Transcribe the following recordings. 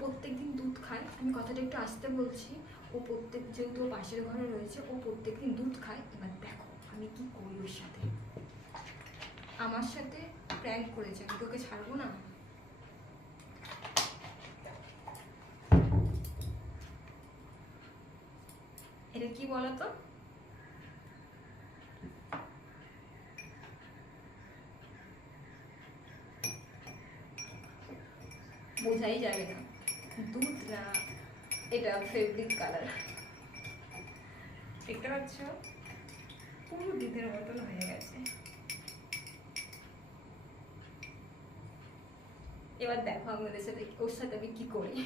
প্রত্যেকদিন দুধ খায়। আমি কথাটা একটু আসতে বলছি। ও প্রত্যেক, যেহেতু পাশের ঘরে রয়েছে, ও প্রত্যেকদিন দুধ খায়। এবার দেখো, আমি কি করি ওর সাথে? আমার সাথে প্র্যাঙ্ক করেছে। আমি তোকে ছাড়বো না? এটা কি বলতো? বোঝাই যাবে না। দুধ না এটা ফেব্রিক কালার দেখতে পাচ্ছ? পুরো দুধের মতন হয়ে গেছে। এবার দেখো আমাদের সাথে ওর সাথে আমি কি করি।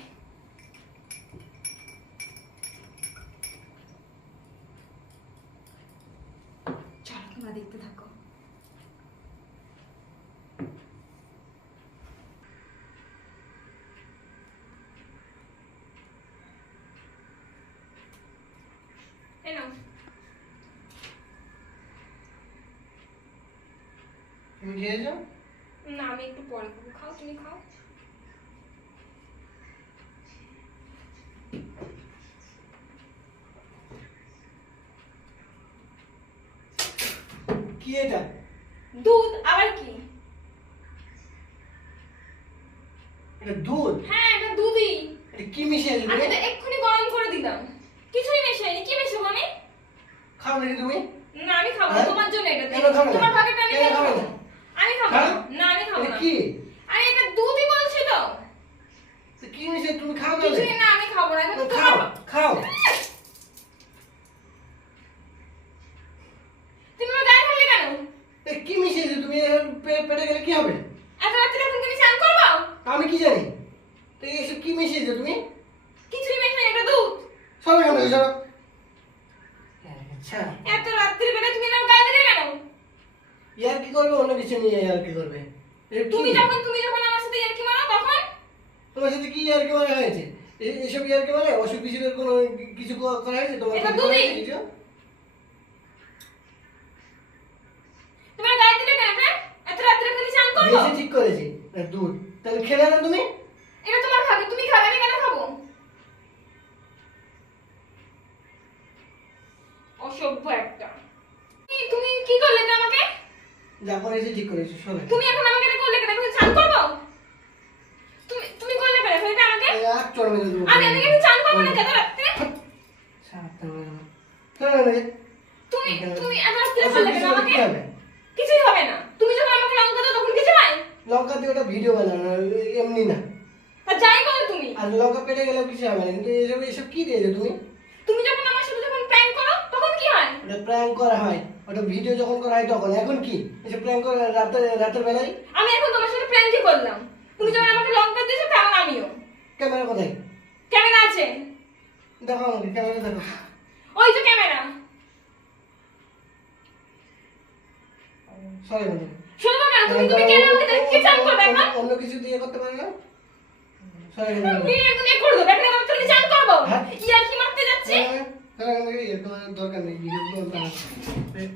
চলো তোমরা দেখতে থাকো। তুমি খেয়েছো না আমি একটু পরে খাব। খাও তুমি খাও। কি এটা? দুধ আবার কি? এটা দুধ? হ্যাঁ এটা দুধই। এটা কি মিশিয়েছো আমি তো এক্ষুনি গরম করে দিলাম। কিছুই মেশাইনি কি মেশাবো আমি? খাও নাকি তুমি? না আমি খাব হ্যাঁ? তোমার জন্য এটা তোমার ভাগেরটা আমি খাব? আমি খাব হ্যাঁ? না না আমি খাব না। কি? আরে এটা দুধই বলছি তো। কি মিশিয়ে তুমি খাও তাহলে। কিছুই না আমি খাব না। এটা তো তো খাও খাও। তুমি আমার গায়ে ফেললে কেন? এ কি মিশিয়েছো? তুমি পেটে গেলে কি হবে? এত রাত্রে এখন তুমি স্নান করব? আমি কি জানি? তো এসব কি মিশিয়েছো তুমি? কিছুই মেশাই এটা দুধ। সবাই কেন সব আচ্ছা। এত রাত্রি বেলা তুমি আমার কেন ইয়ার কি করবে? অন্য কিছু নিয়ে ইয়ার কি করবে? তুমি যখন তুমি যখন আমার সাথে ইয়ার্কি মারো তখন? তোমার সাথে কি ইয়ার কি মারা হয়েছে? এসব ইয়ার কি মানে অসুখ বিসুখের কোনো কিছু করা হয়েছে? তোমার এটা কিছু? তোমার গায়ে দিলে কেন এত রাত্রে তুমি স্নান করব দিয়েছে ঠিক করেছি। দুধ তাহলে খেলে না তুমি? এটা তোমার খাবে। তুমি খাবে আমি কেন খাব? অসভ্য একটা কি- তুমি কি করলে এটা আমাকে যা করেছে ঠিক করেছে শোনে। তুমি এখন আমাকে এটা করলে কেন? আমি চান করব? তুমি তুমি করলে কেন? এটা আমাকে? এক চড় মেরে দেবো আমি আমি কেন চান করব না এত রাত্রে? সাবধান হয়ে যাও। শোনো না রে, তুমি তুমি এত রাত্রে করলে কেন? আমাকে? কিছুই হবে না। তুমি যখন আমাকে লঙ্কা দাও তখন কিছু হয়? লঙ্কা দিয়ে ওটা ভিডিও বানানো এমনি না। তা যাই করো তুমি। আর লঙ্কা পেটে গেলেও কিছু হবে না। কিন্তু এসব এসব কি দিয়েছ তুমি? তুমি যখন আমার যখন প্র্যাঙ্ক করো তখন কি হয়? ওটা প্র্যাঙ্ক করা হয়। ওটা ভিডিও যখন করা হয় তখন। এখন কি? এসব প্র্যাঙ্ক করা রাতে রাতের বেলায়? আমি এখন তোমার সাথে প্র্যাঙ্কই করলাম। তুমি যখন আমাকে লঙ্কা দিয়েছ তেমন আমিও। ক্যামেরা কোথায়? ক্যামেরা আছে। দেখো আমাকে ক্যামেরা দেখো ওই তো ক্যামেরা। সরি বন্ধু। শুনব কেন তুমি তুমি কেন আমাকে দেখে চান করবে এখন অন্য কিছু দিয়ে করতে পারে না? সরি বন্ধু। তুমি এখন এ করে দেবো এখন আমি তুমি চান করব। কি মারতে যাচ্ছে? হ্যাঁ, হ্যাঁ, হ্যাঁ,